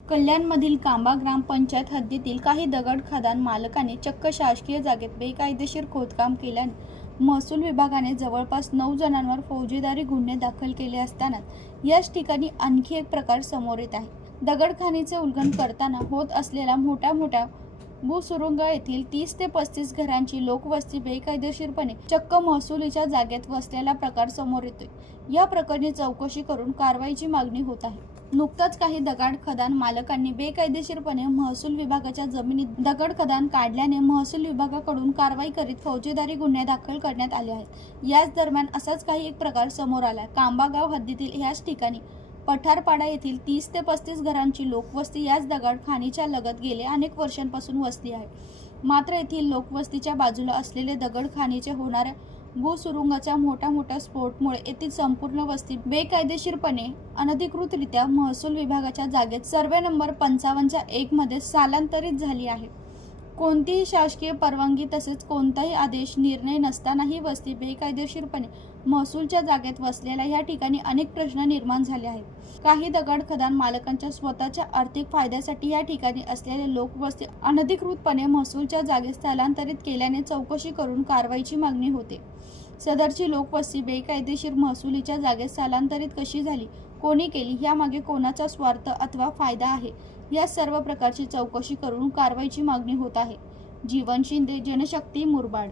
कल्याणमधील कांबा ग्रामपंचायत हद्दीतील काही दगड खदान मालकांनी चक्क शासकीय जागेत बेकायदेशीर खोदकाम केल्याने महसूल विभागाने जवळपास 9 जणांवर फौजदारी गुन्हे दाखल केले असताना याच ठिकाणी आणखी एक प्रकार समोर येत आहे। दगडखाणीचे उल्लंघन करताना होत असलेल्या मोठ्या भूसुरुंग येथील 30 ते 35 घरांची लोकवस्ती बेकायदेशीरपणे चक्क महसुलीच्या जागेत वसलेला प्रकार समोर येतोय। या प्रकरणी चौकशी करून कारवाईची मागणी होत आहे। नुकताच काही दगड खदान मालकांनी बेकायदेशीरपणे महसूल विभागाच्या जमिनीत दगड खदान काढल्याने महसूल विभागाकडून कारवाई करीत फौजदारी गुन्हे दाखल करण्यात आले आहेत। याच दरम्यान असाच काही एक प्रकार समोर आला। कांबागाव हद्दीतील याच ठिकाणी पठारपाडा येथील 30 ते 35 घरांची लोकवस्ती याच दगड खाणीच्या लगत गेले अनेक वर्षांपासून वसली आहे। मात्र येथील लोकवस्तीच्या बाजूला असलेले दगड खाणीचे होणाऱ्या भूसुरुंगाच्या मोठ्या स्फोटामुळे येथील संपूर्ण वस्ती बेकायदेशीरपणे अनधिकृतरित्या महसूल विभागाच्या जागेत सर्वे नंबर 55/1 मध्ये स्थलांतरित झाली आहे। कोणतीही शासकीय परवानगी तसेच कोणताही आदेश निर्णय नसताना ही वस्ती बेकायदेशीरपणे महसूलच्या जागेत वसलेल्या या ठिकाणी अनेक प्रश्न निर्माण झाले आहेत। काही दगड खदान मालकांच्या स्वतःच्या आर्थिक फायद्यासाठी या ठिकाणी असलेले लोकवस्ती अनधिकृतपणे महसूलच्या जागेत स्थलांतरित केल्याने चौकशी करून कारवाईची मागणी होते। सदरची लोकवस्ती बेकायदेशीर महसुलीच्या जागेत स्थलांतरित कशी झाली, कोणी केली, यामागे कोणाचा स्वार्थ अथवा फायदा आहे, या सर्व प्रकारची चौकशी करून कारवाईची मागणी होत आहे। जीवन शिंदे, जनशक्ती, मुरबाड।